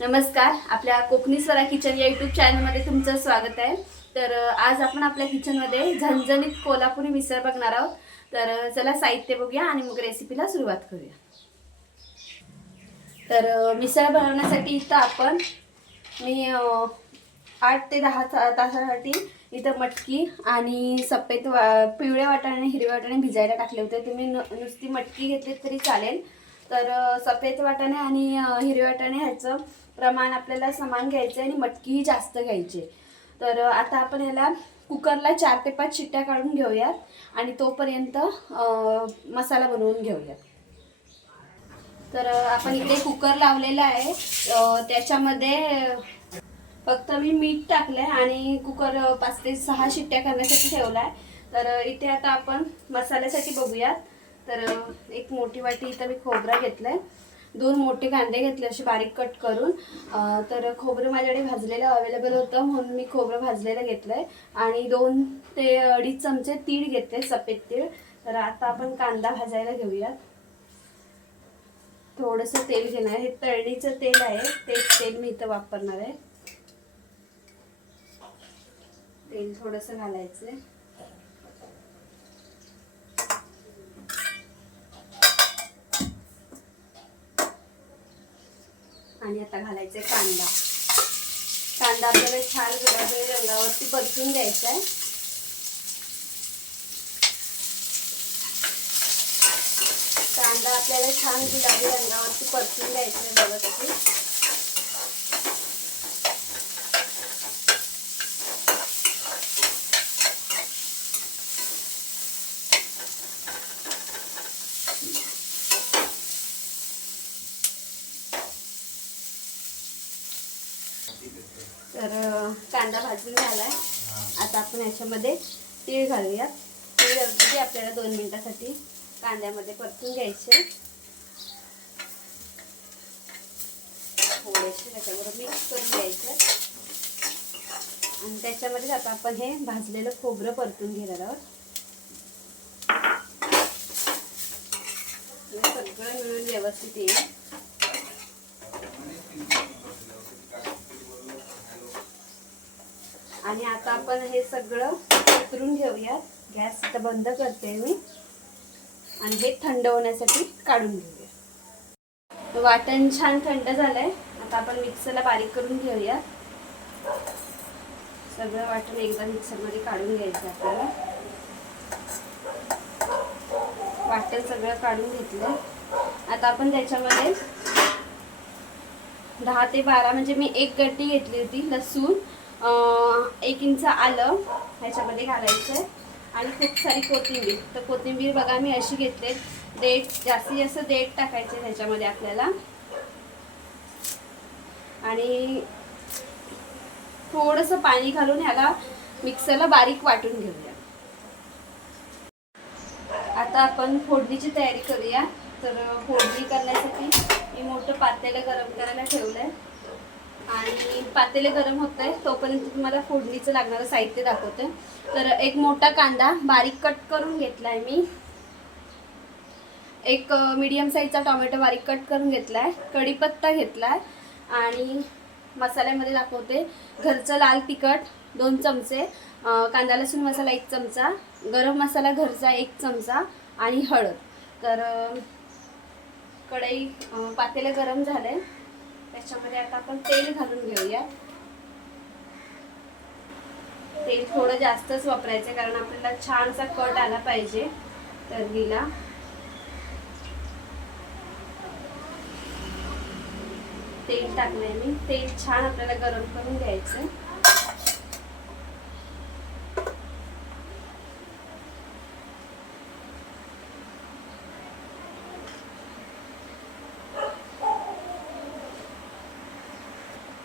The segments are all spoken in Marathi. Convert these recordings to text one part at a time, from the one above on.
नमस्कार आपल्या कोकणी स्वरा किचन या युट्यूब चॅनलमध्ये तुमचं स्वागत आहे. तर आज आपण आपल्या किचनमध्ये झणझणीत कोल्हापुरी मिसळ बघणार आहोत. तर चला साहित्य बघूया आणि मग रेसिपीला सुरुवात करूया. तर मिसळ बनवण्यासाठी इथं आपण मी आठ ते दहा तासासाठी इथं मटकी आणि सफेद वा पिवळे वाटाणे हिरव्या वाटाणे भिजायला टाकले होते. तुम्ही नुसती मटकी घेतली तरी चालेल. तर सफेद वाटाणे आणि हिरवे वाटाणे ह्याचं प्रमाण आपल्याला समान घ्यायचं आहे आणि मटकीही जास्त घ्यायची. तर आता आपण ह्याला कुकरला चार ते पाच शिट्ट्या काढून घेऊयात आणि तोपर्यंत मसाला बनवून घेऊयात. तर आपण इथे कुकर लावलेला आहे. त्याच्यामध्ये फक्त मी मीठ टाकलं आहे आणि कुकर पाच ते सहा शिट्ट्या करण्यासाठी ठेवला आहे तर इथे आता आपण मसाल्यासाठी बघूयात. तर एक मोठी वाटी इथं मी खोबरं घेतलंय. दोन मोठे कांदे घेतले असे बारीक कट करून. तर खोबरं माझ्याकडे भाजलेलं अवेलेबल होतं म्हणून मी खोबरं भाजलेलं घेतलंय. आणि दोन ते अडीच चमचे तीळ घेतले सफेद तीळ. तर आता आपण कांदा भाजायला घेऊयात. थोडंसं तेल घेणार हे तळणीचं तेल आहे. तेच तेल मी इथं वापरणार आहे. तेल थोडंसं घालायचं आहे आणि आता घालायचं कांदा. कांदा आपल्याला छान गुलाबी रंगावरती परतून द्यायचा आहे कांदा आपल्याला छान गुलाबी रंगावरती परतून द्यायचा आहे व्यवस्थित. तर कांदा भाजून झालाय. आता आपण याच्यामध्ये तीळ घालूया तीळ अगदी आपल्याला दोन मिनिटासाठी कांद्यामध्ये परतून घ्यायचे. थोडेसे त्याच्याबरोबर मिक्स करून घ्यायचे. आणि त्याच्यामध्ये आता आपण हे भाजलेलं खोबरं परतून घेणार आहोत. सगळं मिळून व्यवस्थित येईल. आणि आता आपण हे सगळं उतरून घेऊयात. गॅस आता बंद करते मी. आणि हे थंड होण्यासाठी काढून घेऊया वाटण छान थंड झालंय. आता आपण मिक्सरला बारीक करून घेऊया सगळं वाटण एकदा मिक्सरमध्ये काढून घ्यायचं आपल्याला. वाटण सगळं काढून घेतलं आता आपण त्याच्यामध्ये दहा ते बारा म्हणजे मी एक गड्डी घेतली होती लसूण. एक इंच आलं ह्याच्यामध्ये घालायचं आहे. आणि खूप सारी कोथिंबीर. तर कोथिंबीर बघा मी अशी घेतले देठ जास्तीत जास्त देठ टाकायचे ह्याच्यामध्ये आपल्याला. आणि थोडंसं पाणी घालून ह्याला मिक्सरला बारीक वाटून घेऊया. आता आपण फोडणीची तयारी करूया. तर फोडणी करण्यासाठी मी मोठं पातेलं गरम करायला ठेवलं आहे आणि पातेले गरम होत आहे तोपर्यंत तुम्हाला फोडणीचं लागणारं साहित्य दाखवते. तर एक मोठा कांदा बारीक कट करून घेतला आहे मी. एक मीडियम साईजचा टोमॅटो बारीक कट करून घेतला आहे कढीपत्ता घेतला आहे आणि मसाल्यामध्ये दाखवते. घरचं लाल तिखट दोन चमचे कांदा लसूण मसाला एक चमचा गरम मसाला घरचा एक चमचा आणि हळद. तर कढई पातेलं गरम आहे त्याच्यामध्ये आता आपण तेल घालून घेऊया. तेल थोडं जास्तच वापरायचं कारण आपल्याला छानसा कट आला पाहिजे तर्रीला. तेल टाकलंय मी. तेल छान आपल्याला गरम करून घ्यायचं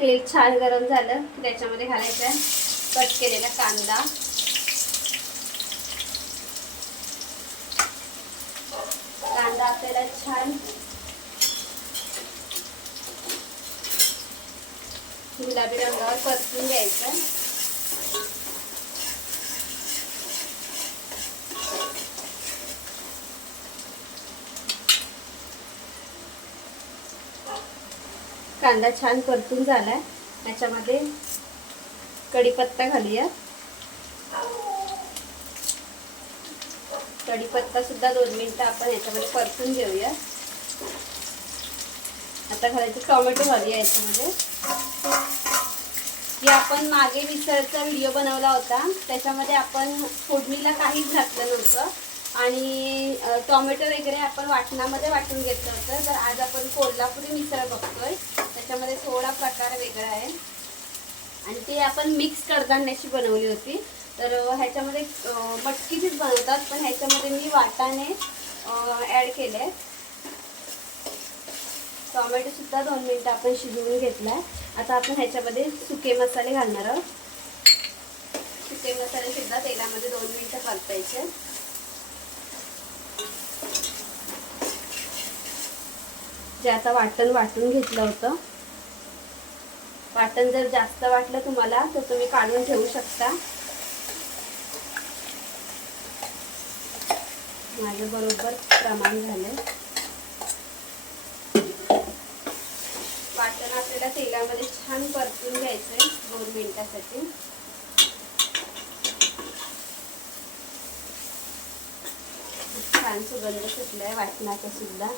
तेल छान गरम झालं की त्याच्यामध्ये घालायचं आहे. कट केलेला कांदा. कांदा आपल्याला छान गुलाबी रंगावर परतून घ्यायचं कांदा छान परतून झालाय. त्याच्यामध्ये कढीपत्ता घालूया. कढीपत्ता सुद्धा दोन मिनटं आपण याच्यामध्ये परतून घेऊया. आता घालायचं टोमॅटो घालूया याच्यामध्ये. की आपण मागे मिसळचा व्हिडिओ बनवला होता. त्याच्यामध्ये आपण फोडणीला काहीच घातलं नव्हतं. आणि टॉमॅटो टोमॅटो वगैरे आपण वाटणामध्ये वाटून घेतलं होतं. तर आज आपण कोल्हापुरी मिसळ बघतोय. त्याच्यामध्ये थोडा प्रकार वेगळा आहे. आणि ते आपण मिक्स कडधान्याची बनवली होती. तर ह्याच्यामध्ये मटकीचीच बनवतात पण ह्याच्यामध्ये मी वाटाणे ॲड केले. टोमॅटो सुद्धा दोन मिनटं आपण शिजवून घेतला आता आपण ह्याच्यामध्ये सुके मसाले घालणार आहोत. सुके मसाले सुद्धा तेलामध्ये दोन मिनिटं परतायचे जे आता वाटण वाटून घेतलं होतं. वाटण जर जास्त वाटलं तुम्हाला तर तुम्ही काढून ठेवू शकता. माझं बरोबर प्रमाण झालंय. वाटण आपल्याला तेलामध्ये छान परतून घ्यायचं आहे दोन मिनिटासाठी. छान सुगंध सुटलाय वाटणाचा सुद्धा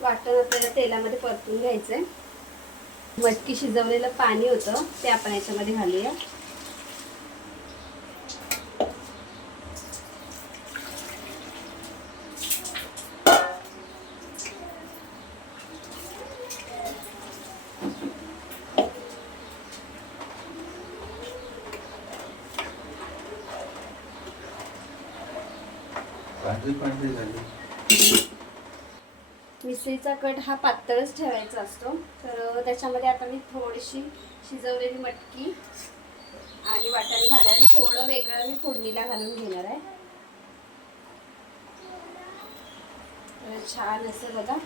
वाटण आपल्याला तेलामध्ये परतून घ्यायचंय. मटकी शिजवलेलं पाणी होतं ते आपण याच्यामध्ये घालूया. पांढरी पांढरी मिसळीचा कट हा पातळच ठेवायचा असतो. तर त्याच्यामध्ये आता मी थोडीशी शिजवलेली मटकी आणि वाटाणे घालणार आणि थोडं वेगळं मी फोडणीला घालून घेणार आहे. तर छान असं बघा.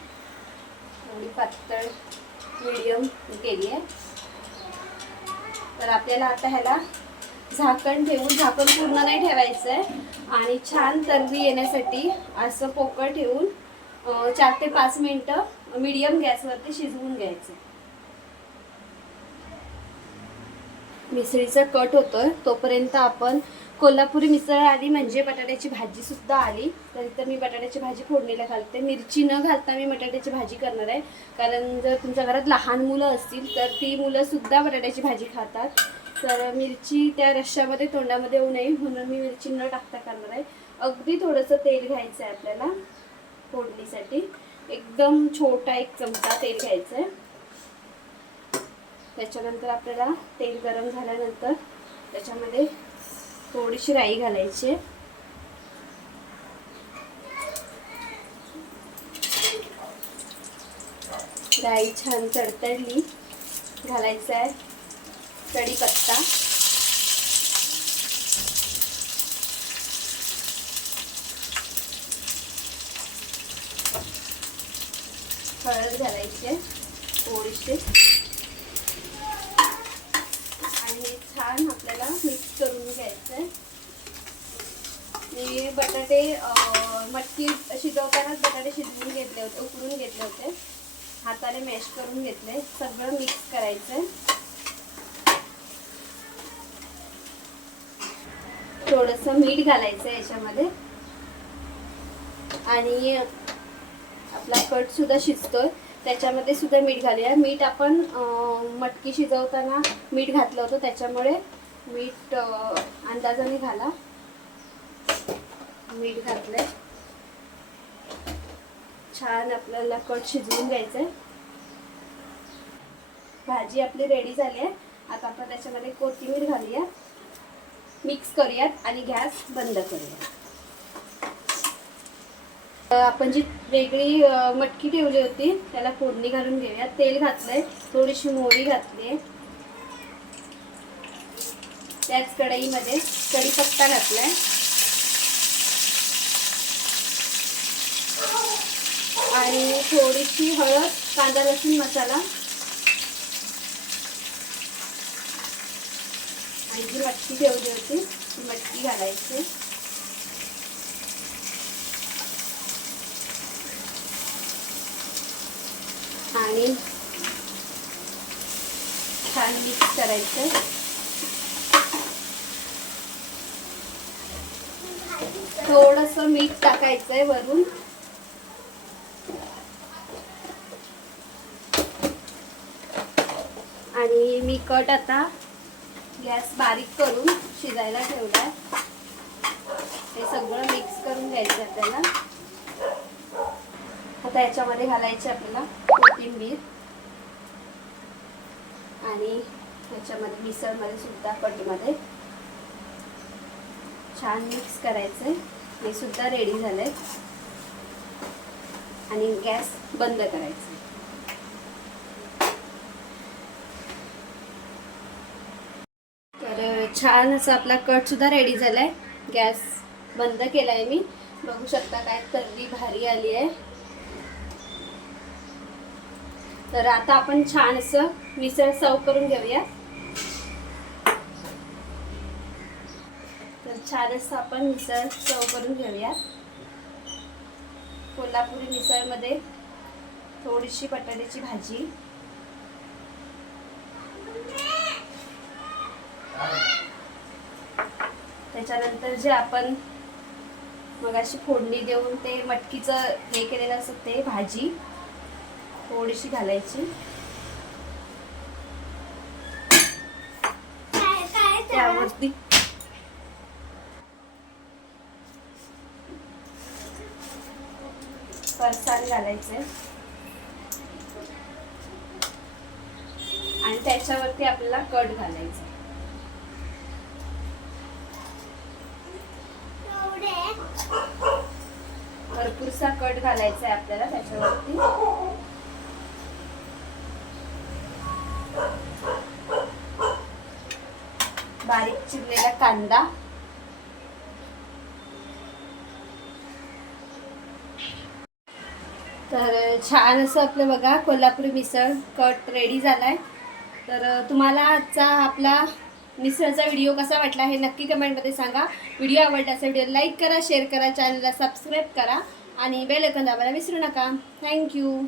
थोडी पातळ मिडियम केली आहे. तर आपल्याला आता ह्याला झाकण ठेवून झाकण पूर्ण नाही ठेवायचं आहे आणि छान तर्री येण्यासाठी असं पोकळ ठेवून चार ते पाच मिनटं मिडियम गॅसवरती शिजवून घ्यायचं. मिसळीचा कट होतोय. तोपर्यंत आपण कोल्हापुरी मिसळ आली म्हणजे बटाट्याची भाजी सुद्धा आली. तर इथं मी बटाट्याची भाजी फोडणीला घालते. मिरची न घालता मी बटाट्याची भाजी करणार आहे. कारण जर तुमच्या घरात लहान मुलं असतील तर ती मुलं सुद्धा बटाट्याची भाजी खातात. तर मिरची त्या रश्श्यामध्ये तोंडामध्ये येऊ नये. म्हणून मी मिरची न टाकता करणार आहे. अगदी थोडंसं तेल घ्यायचं आहे आपल्याला. फोडणीसाठी. एकदम छोटा एक चमचा तेल घ्यायचं आहे त्याच्यानंतर आपल्याला तेल गरम झाल्यानंतर त्याच्यामध्ये थोडीशी राई घालायची आहे. राई छान तडतडली. घालायचं आहे कढीपत्ता. हळद थोडीशी. आणि छान आपल्याला मिक्स करून घ्यायचं आहे मी बटाटे मटकी शिजवतानाच बटाटे शिजवून घेतले होते उकडून घेतले होते. हाताने मॅश करून घेतले. सगळं मिक्स करायचं आहे थोडंसं मीठ घालायचं आहे याच्यामध्ये. आणि आपला कट सुद्धा शिजतोय. त्याच्यामध्ये सुद्धा मीठ घालूया. मीठ आपण मटकी शिजवताना मीठ घातलं होतं त्याच्यामुळे मीठ अंदाजाने घाला. मीठ घातलंय. छान आपल्याला कट शिजवून घ्यायचंय. भाजी आपली रेडी झाली आहे. आता आपण त्याच्यामध्ये कोथिंबीर घालूया. मिक्स करूयात आणि गॅस बंद करूया आपण जी वेगळी मटकी ठेवली होती त्याला फोडणी घालून घेऊया. तेल घातलंय थोडीशी मोहरी घातली त्याच कढईमध्ये कढीपत्ता घातलाय. आणि थोडीशी हळद कांदा लसूण मसाला. आणि जी मटकी ठेवली होती ती मटकी घालायची. आणि छान मिक्स करायचं. थोडस मीठ टाकायचंय वरून. आणि मी कट आता गॅस बारीक करून शिजायला ठेवलाय. हे सगळं मिक्स करून घ्यायचं आपल्याला. आता याच्यामध्ये घालायचे आपल्याला कोथिंबीर. आणि ह्याच्यामध्ये मिसळमध्ये सुद्धा कटमध्ये छान मिक्स करायचं हे सुद्धा रेडी झालंय. आणि गॅस बंद करायचं तर छान असं आपला कट सुद्धा रेडी झालाय. गॅस बंद केलाय मी. बघू शकता काय तर्री भारी आली आहे तर आता आपण छान असं मिसळ सर्व करून घेऊया तर छान असं आपण मिसळ सर्व करून घेऊया कोल्हापुरी मिसळमध्ये थोडीशी बटाट्याची भाजी. त्याच्यानंतर जे आपण मगाशी फोडणी देऊन ते मटकीचं हे केलेलं असतं ते भाजी. थोडीशी घालायची. त्यावरती. फरसाण घालायचे. आणि त्याच्यावरती आपल्याला कट घालायचं. भरपूरसा कट घालायचा आहे आपल्याला त्याच्यावरती. बारीक चिरलेला कांदा. तर छान असं आपलं बघा कोल्हापुरी मिसळ कट रेडी झालाय. तर तुम्हाला आजचा आपला मिसळचा व्हिडिओ कसा वाटला हे नक्की कमेंटमध्ये सांगा. व्हिडिओ आवडला असेल व्हिडिओ लाईक करा शेअर करा चॅनलला सबस्क्राईब करा. आणि बेल दाबायला विसरू नका. थँक्यू